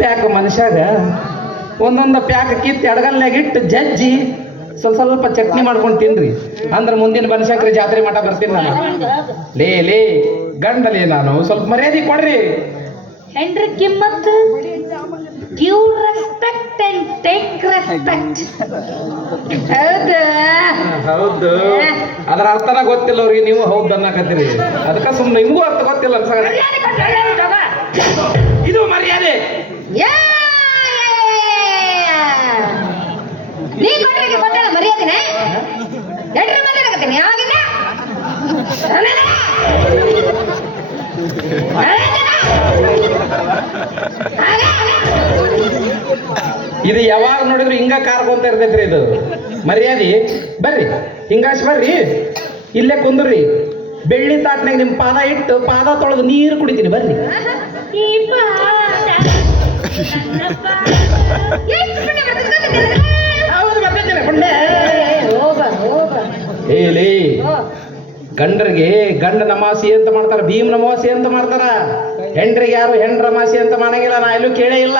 Pack ಮನುಷ್ಯಾಗ ಒಂದೊಂದು pack ಕಿತ್ತು ಎಡಗಲ್ನಾಗ ಇಟ್ಟು ಜಜ್ಜಿ ಸ್ವಲ್ಪ ಚಟ್ನಿ ಮಾಡ್ಕೊಂಡು ತಿನ್ರಿ ಅಂದ್ರೆ ಮುಂದಿನ ಬನಶಂಕರಿ ಜಾತ್ರೆ ಮಠ ಬರ್ತೀನಿ ನಾನು. ಲೇ ಗಂಡಲೇ ನಾನು ಸ್ವಲ್ಪ ಮರ್ಯಾದೆ ಕೊಡ್ರಿ. ಹೆಂಡ್ರಿ ಕಿಮ್ಮತ್ give respect and take respect. ಹೌದು ಅದರ ಅರ್ಥನ ಗೊತ್ತಿಲ್ಲ ಅವ್ರಿಗೆ, ನೀವು ಹೌದು ಅನ್ನಕತ್ತೀರಿ. ಅದಕ್ಕೆ ಸುಮ್ಮನೆ ನಿಮಗೂ ಅರ್ಥ ಗೊತ್ತಿಲ್ಲ ಅನ್ಸ. ಇದು ಮರ್ಯಾದೆ. ನೀ ಕೊಟ್ಟರಿಗೆ ಕೊಟ್ಟಳ ಮರ್ಯಾದಿನ ಎಡ್ರ ಮಾತಾಡಕತ್ತೀನಿ ಯಾವಾಗಿಂದ ಇದು ಯಾವಾಗ ನೋಡಿದ್ರು ಹಿಂಗ ಕಾರ್ಕೊಂತ ಇರ್ತೈತ್ರಿ ಇದು ಮರ್ಯಾದೆ. ಬರ್ರಿ ಹಿಂಗಾಶ್ ಬರ್ರಿ, ಇಲ್ಲೇ ಕುಂದ್ರಿ. ಬೆಳ್ಳಿ ತಾಟ್ನಾಗ ನಿಮ್ ಪಾದ ಇಟ್ಟು ಪಾದ ತೊಳೆದು ನೀರು ಕುಡಿತೀನಿ ಬರ್ರಿ. ಹೌದು ಬರ್ತೈತೆ ಗುಂಡೆ. ಹೇಳಿ ಗಂಡರಿಗೆ ಗಂಡ ನಮಾಸಿ ಅಂತ ಮಾಡ್ತಾರ, ಭೀಮ್ ನಮಾಸಿ ಅಂತ ಮಾಡ್ತಾರ. ಹೆಂಡ್ರಿಗೆ ಯಾರು ಹೆಂಡ್ರ ಮಾಸಿ ಅಂತ ಮಾಡಂಗಿಲ್ಲ. ನಾ ಎಲ್ಲೂ ಕೇಳೇ ಇಲ್ಲ.